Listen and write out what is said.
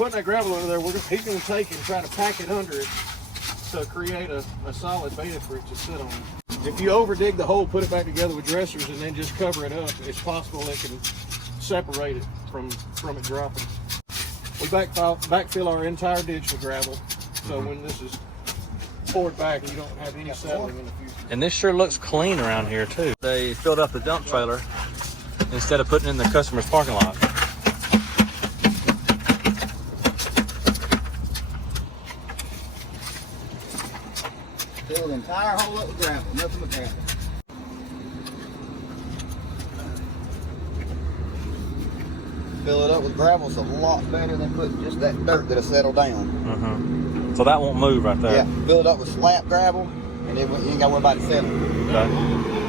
putting that gravel under there, he's going to take and try to pack it under it to create a solid bed for it to sit on. If you over dig the hole, put it back together with dressers, and then just cover it up, it's possible it can separate it from it dropping. We backfill our entire ditch with gravel, so when this is poured back, you don't have any settling in the future. And this sure looks clean around here too. They filled up the dump trailer instead of putting it in the customer's parking lot. Fill the entire hole up with gravel, nothing but gravel. Fill it up with gravel, it's a lot better than putting just that dirt that'll settle down. So that won't move right there. Yeah, fill it up with slap gravel, and then you ain't got to worry about it settling. Okay.